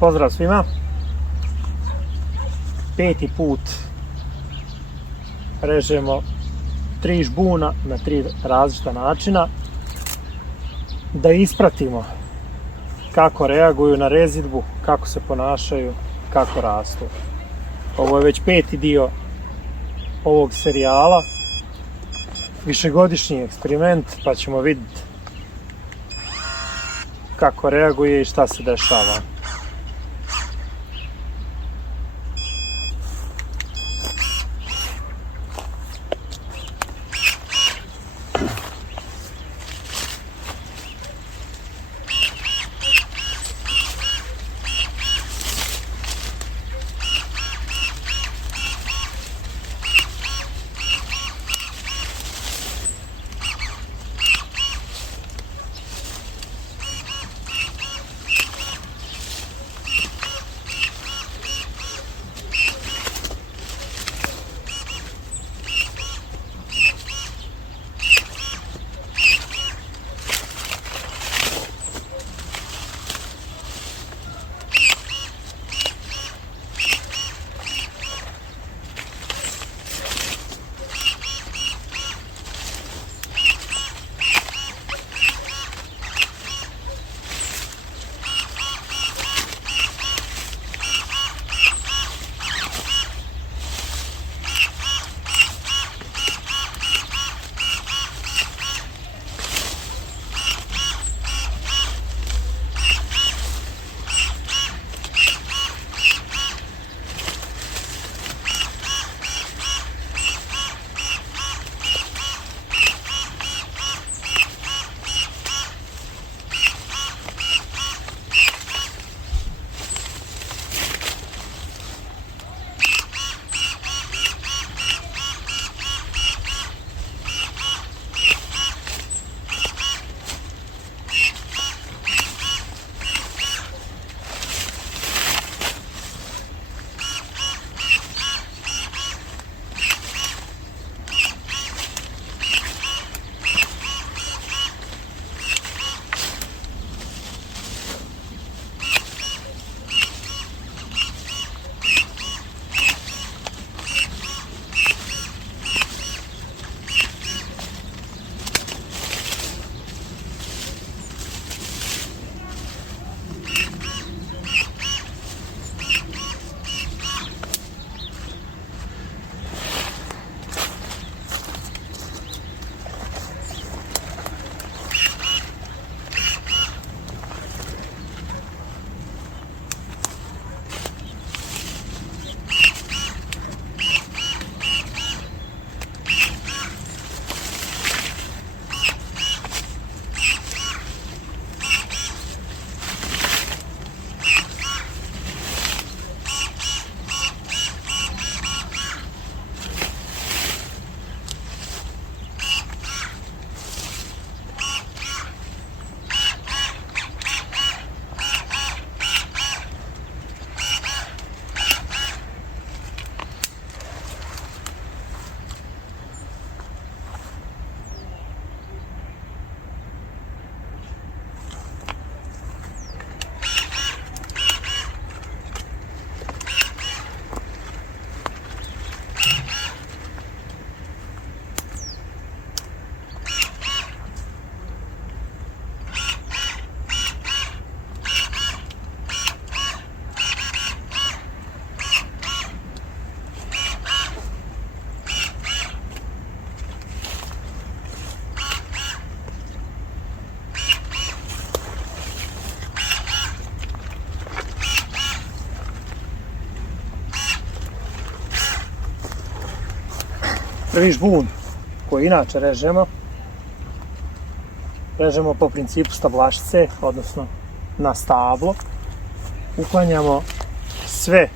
Pozdrav svima. 5. put režemo 3 žbuna na 3 različita načina da ispratimo kako reaguju na rezidbu, kako se ponašaju, kako rastu. Ovo je već 5. dio ovog serijala, višegodišnji eksperiment, pa ćemo vidjeti kako reaguje i šta se dešava. Prvi žbun koji inače režemo po principu stablašice, odnosno na stablo. Uklanjamo sve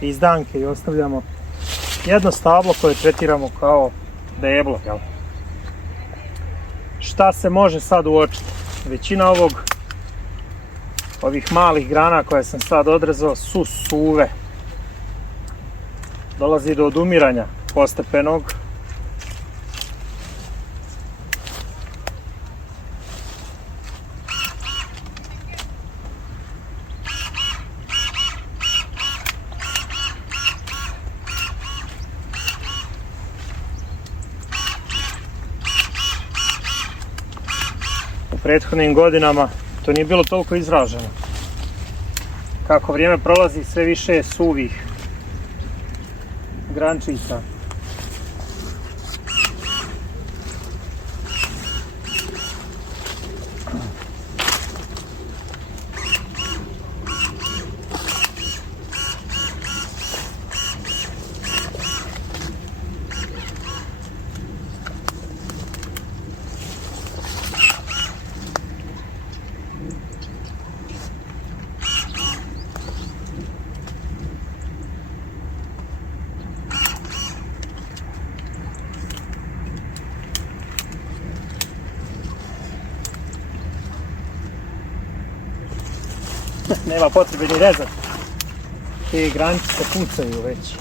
izdanke i ostavljamo jedno stablo koje tretiramo kao deblo. Šta se može sad uočiti? Većina ovih malih grana koje sam sad odrezao su suve. Dolazi do odumiranja postepenog. prethodnim godinama to nije bilo toliko izraženo. Kako vrijeme prolazi, sve više je suvih grančica. Nema potrebe ni rezati. Te grančice pucaju već.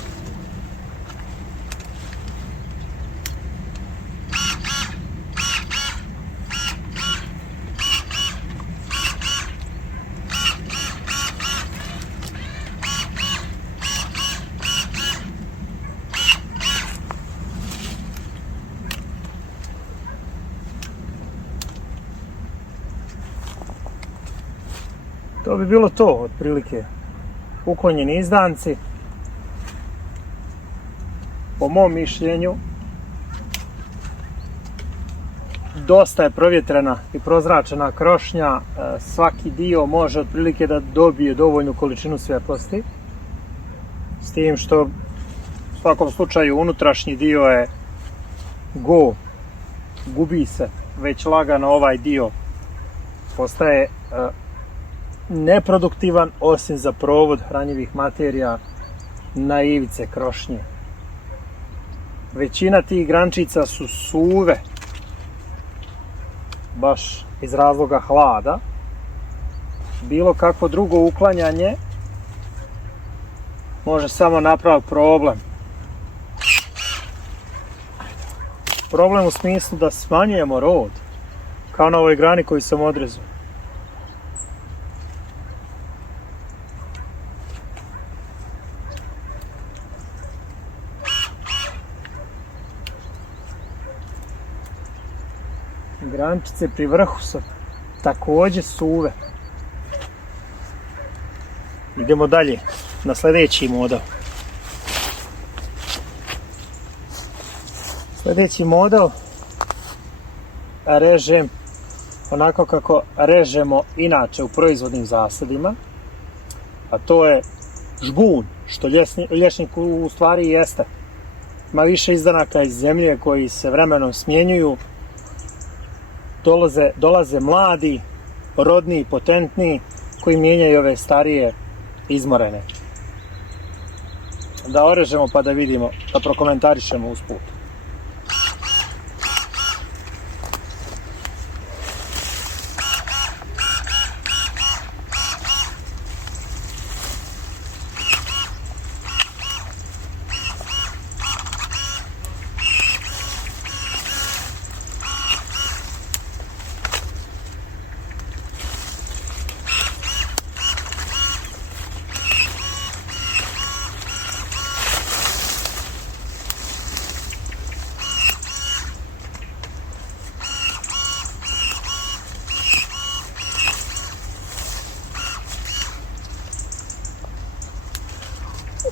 To bi bilo to, otprilike. Uklonjeni izdanci. Po mom mišljenju, dosta je provjetrena i prozračena krošnja. Svaki dio može otprilike da dobije dovoljnu količinu svjetlosti. S tim što u svakom slučaju unutrašnji dio je go. Gubi se već lagano, ovaj dio postaje neproduktivan osim za provod hranjivih materija na ivice krošnje. Većina tih grančica su suve, baš iz razloga hlada. Bilo kakvo drugo uklanjanje može samo napraviti problem. Problem u smislu da smanjujemo rod, kao na ovoj grani koju sam odrezao. Grančice pri vrhu su također suve. Idemo dalje na sljedeći model. Sljedeći model režem onako kako režemo inače u proizvodnim zasadima, a to je žbun, što lješnik u stvari jeste. Ima više izdanaka iz zemlje koji se vremenom smjenjuju. Dolaze mladi, rodni, potentni, koji mijenjaju ove starije, izmorene. Da orežemo pa da vidimo, da prokomentarišemo usput.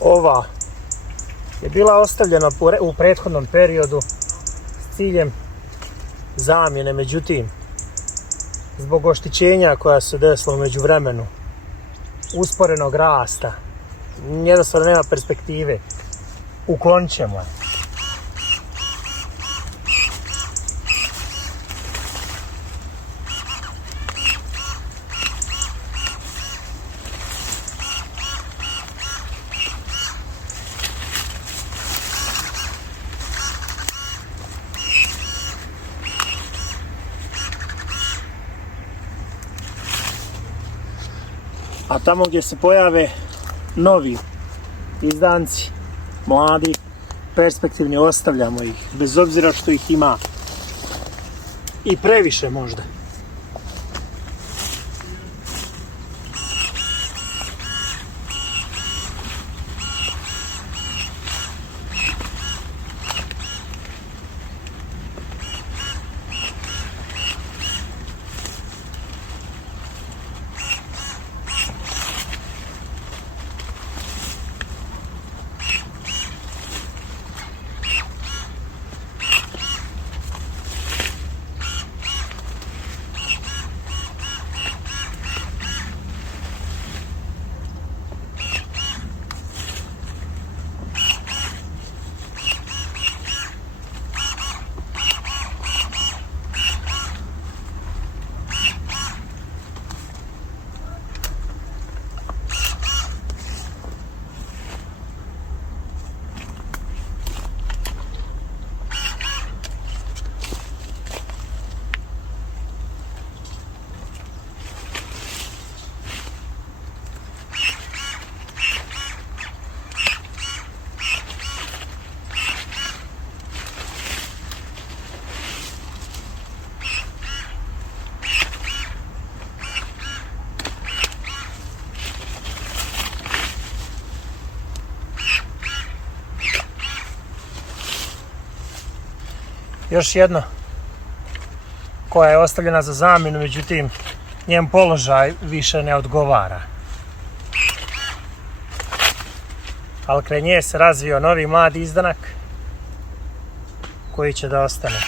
Ova je bila ostavljena u prethodnom periodu s ciljem zamjene, međutim, zbog oštećenja koja se desila u međuvremenu, usporenog rasta, jednostavno nema perspektive, uklonit ćemo je. A tamo gdje se pojave novi izdanci, mladi, perspektivni, ostavljamo ih, bez obzira što ih ima i previše možda. Još jedna koja je ostavljena za zamjenu, međutim njen položaj više ne odgovara. Ali kraj nje se razvio novi mladi izdanak koji će da ostane.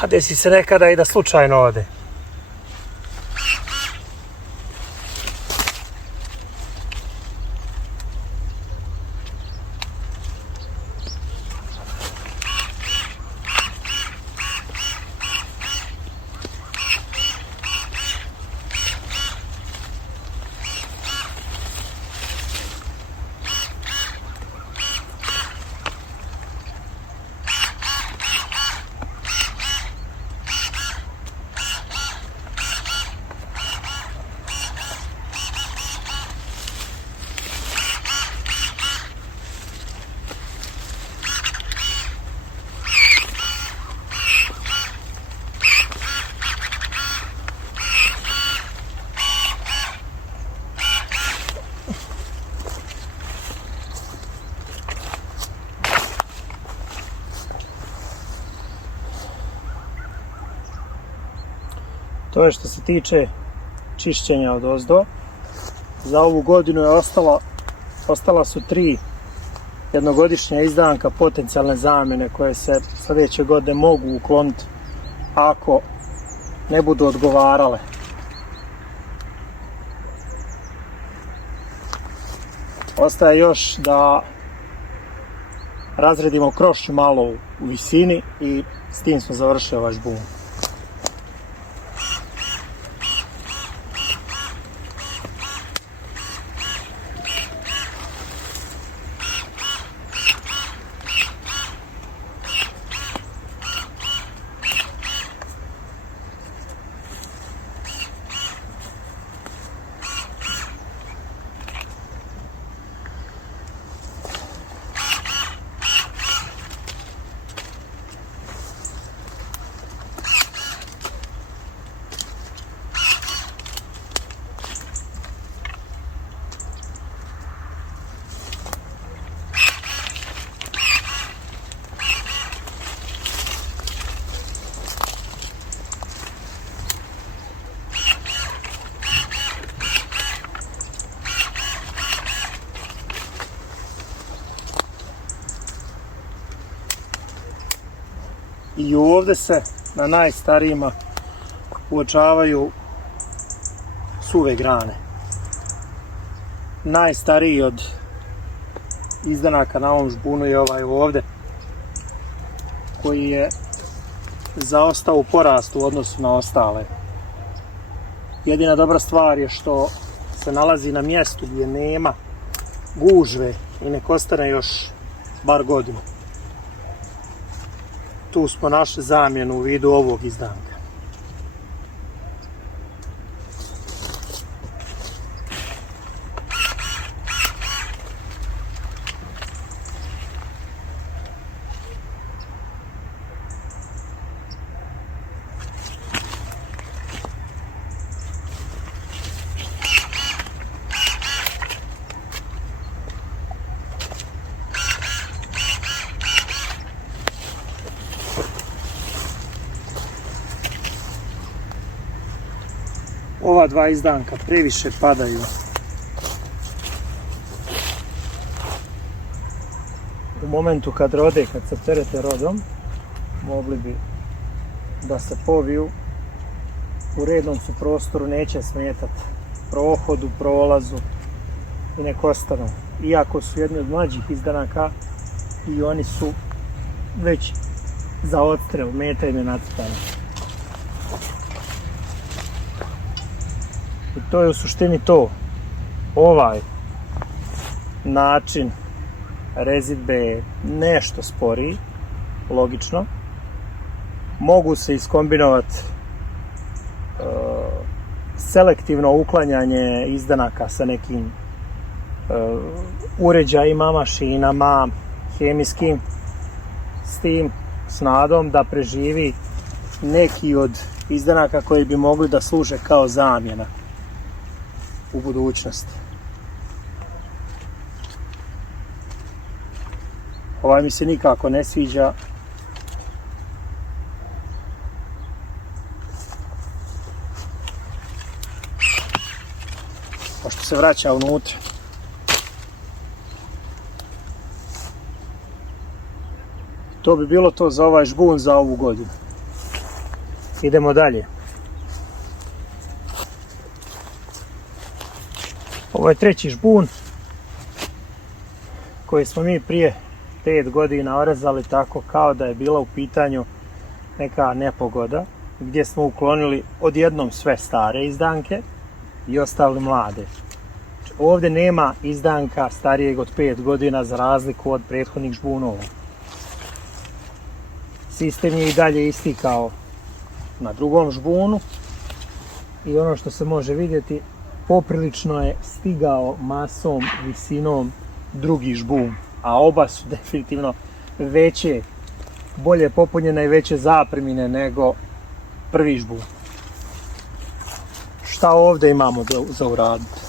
A desi se nekada i da slučajno ode. To je što se tiče čišćenja odozdo. Za ovu godinu je ostala su 3 jednogodišnja izdanka potencijalne zamjene koje se sljedeće godine mogu ukloniti ako ne budu odgovarale. Ostaje još da razredimo krošnju malo u visini i s tim smo završili ovaj žbun. I ovdje se na najstarijima uočavaju suve grane. Najstariji od izdanaka na ovom žbunu je ovaj ovdje, koji je zaostao u porastu u odnosu na ostale. Jedina dobra stvar je što se nalazi na mjestu gdje nema gužve i nek ostane još bar godinu. tu smo našli zamjenu u vidu ovog izdanka. Ova dva izdanka previše padaju. U momentu kad rode, kad se terete rodom, mogli bi da se poviju. U rednom su prostoru, neće smetati prohodu, prolazu i nek ostanu. Iako su jedni od mlađih izdanaka i oni su već za odstrel, meta im je nacrtana. I to je u suštini to. Ovaj način rezidbe je nešto sporiji, logično. Mogu se iskombinovati selektivno uklanjanje izdanaka sa nekim uređajima, mašinama, hemijskim, s tim snadom da preživi neki od izdanaka koji bi mogli da služe kao zamjena u budućnosti. Ovaj mi se nikako ne sviđa. Pošto se vraća unutra. To bi bilo to za ovaj žbun za ovu godinu. Idemo dalje. Ovo je treći žbun koji smo mi prije 5 godina orezali tako kao da je bila u pitanju neka nepogoda, gdje smo uklonili odjednom sve stare izdanke i ostavili mlade. Ovdje nema izdanka starijeg od 5 godina za razliku od prethodnih žbunova. Sistem je i dalje isti kao na drugom žbunu i ono što se može vidjeti, poprilično je stigao masom, visinom drugi žbun, a oba su definitivno veće, bolje popunjene i veće zapremine nego prvi žbun. Šta ovdje imamo za uraditi?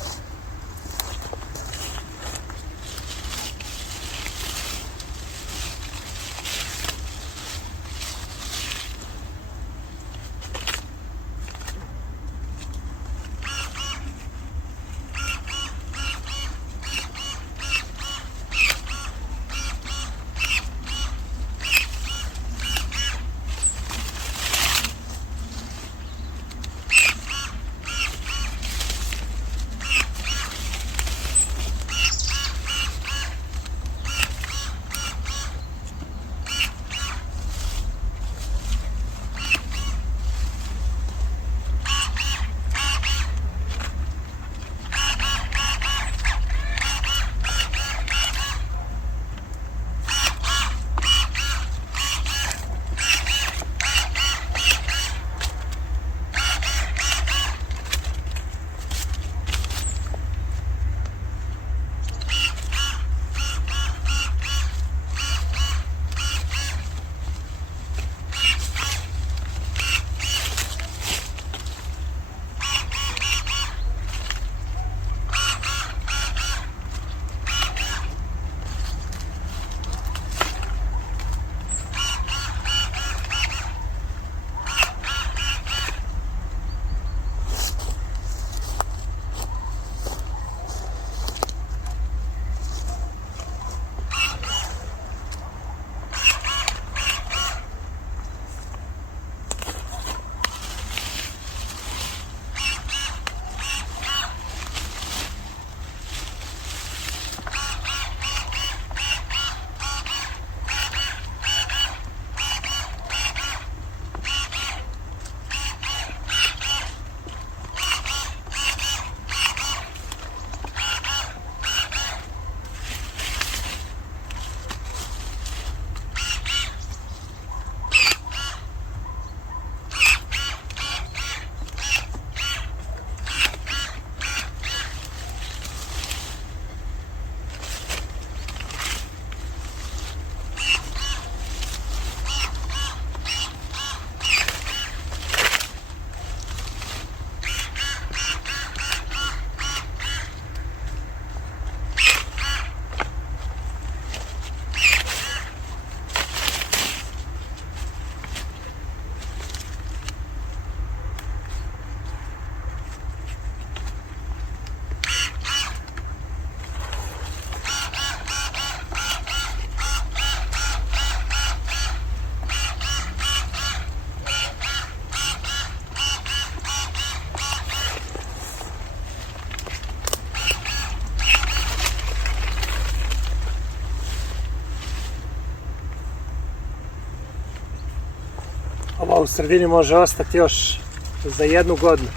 Ova u sredini može ostati još za 1 godinu.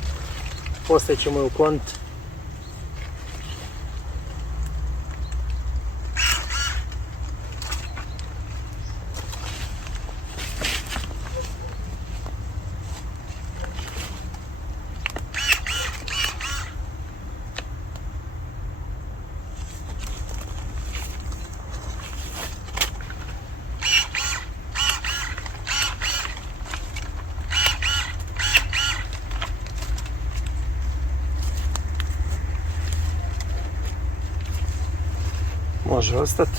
Poslije ćemo je ukloniti. Može ostati.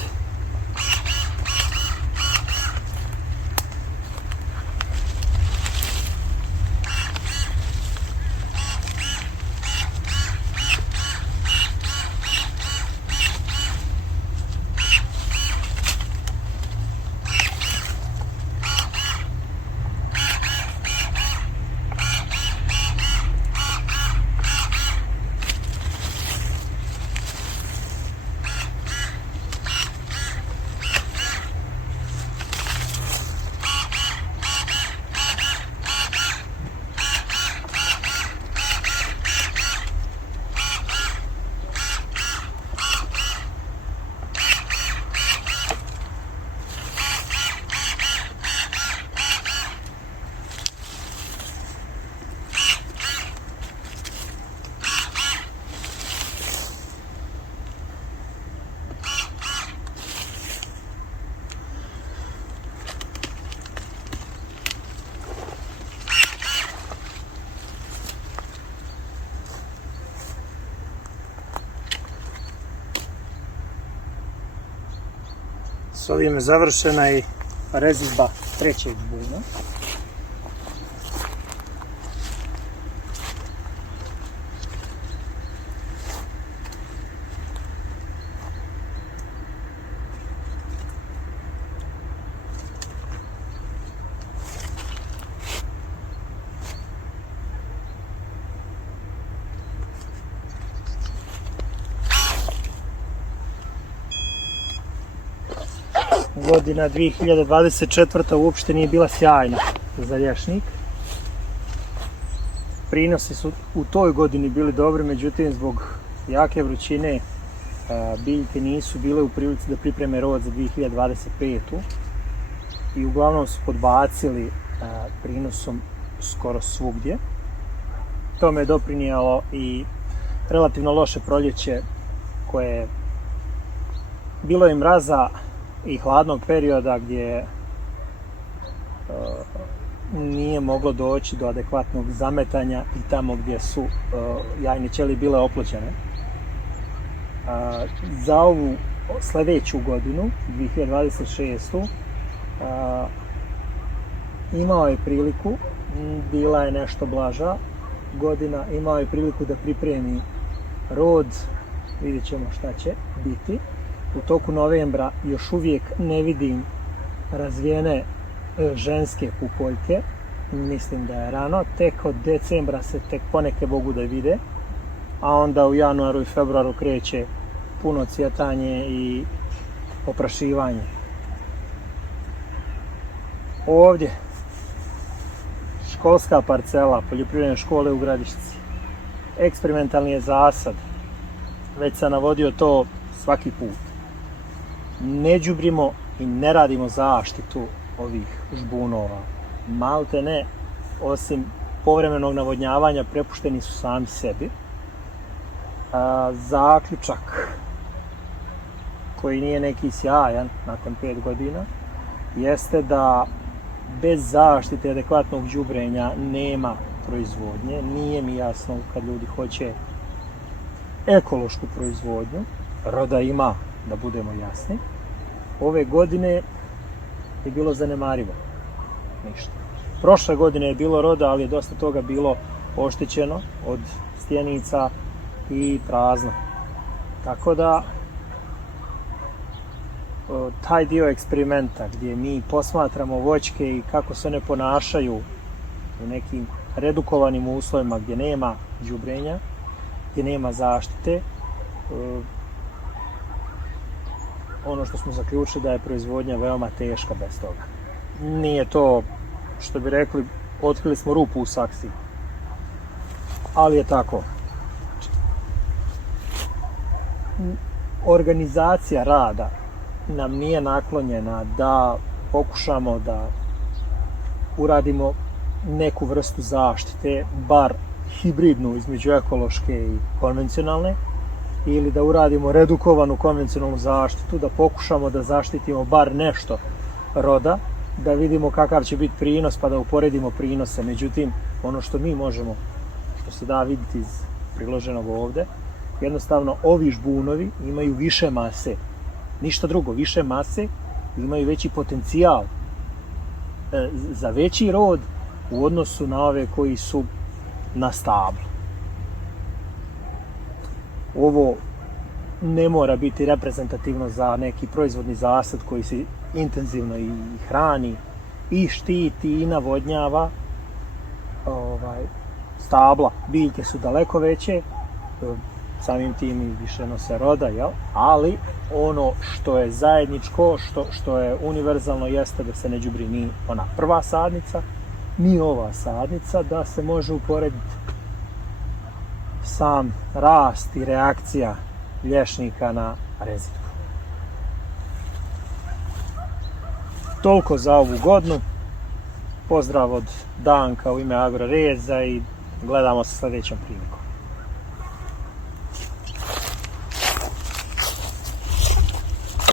S ovim je završena i rezidba 3. žbuna. Godina 2024. uopšte nije bila sjajna za lješnik. Prinosi su u toj godini bili dobri, međutim zbog jake vrućine biljke nisu bile u prilici da pripreme rod za 2025. I uglavnom su podbacili prinosom skoro svugdje. Tome je doprinijelo i relativno loše proljeće koje bilo je mraza i hladnog perioda gdje nije moglo doći do adekvatnog zametanja i tamo gdje su jajne ćelije bile oplođene. Za ovu sljedeću godinu, 2026. Imao je priliku, bila je nešto blaža godina, imao je priliku da pripremi rod, vidjet ćemo šta će biti. U toku novembra još uvijek ne vidim razvijene ženske pupoljke, mislim da je rano, tek od decembra se tek poneke mogu da vide, a onda u januaru i februaru kreće puno cvjetanje i oprašivanje. Ovdje školska parcela poljoprivredne škole u Gradišci. Eksperimentalni je zasad, već sam navodio to svaki put. Ne đubrimo i ne radimo zaštitu ovih žbunova. Malte ne, osim povremenog navodnjavanja, prepušteni su sami sebi. Zaključak, koji nije neki sjajan nakon 5 godina, jeste da bez zaštite adekvatnog đubrenja nema proizvodnje. Nije mi jasno kad ljudi hoće ekološku proizvodnju, roda ima, da budemo jasni. Ove godine je bilo zanemarivo. Ništa. Prošle godine je bilo roda, ali je dosta toga bilo oštećeno od stjenica i prazno. Tako da taj dio eksperimenta gdje mi posmatramo voćke i kako se one ponašaju u nekim redukovanim uslovima gdje nema đubrenja, gdje nema zaštite, ono što smo zaključili da je proizvodnja veoma teška bez toga. Nije to što bi rekli, otkrili smo rupu u saksiji. Ali je tako. Organizacija rada nam nije naklonjena da pokušamo da uradimo neku vrstu zaštite, bar hibridnu između ekološke i konvencionalne, ili da uradimo redukovanu konvencionalnu zaštitu, da pokušamo da zaštitimo bar nešto roda, da vidimo kakav će biti prinos pa da uporedimo prinose. Međutim, ono što mi možemo, što se da vidjeti iz priloženog ovdje, jednostavno ovi žbunovi imaju više mase. Ništa drugo, više mase, imaju veći potencijal za veći rod u odnosu na ove koji su na stablu. Ovo ne mora biti reprezentativno za neki proizvodni zasad koji se intenzivno i hrani i štiti i navodnjava. Stabla, biljke su daleko veće, samim tim i više nose roda, jel? Ali ono što je zajedničko, što je univerzalno, jeste da se ne đubri ni ona prva sadnica, ni ova sadnica, da se može uporediti sam rast i reakcija lješnika na rezidbu. Toliko za ovu godinu. Pozdrav od Danka u ime Agroreza i gledamo se sljedećom prilikom.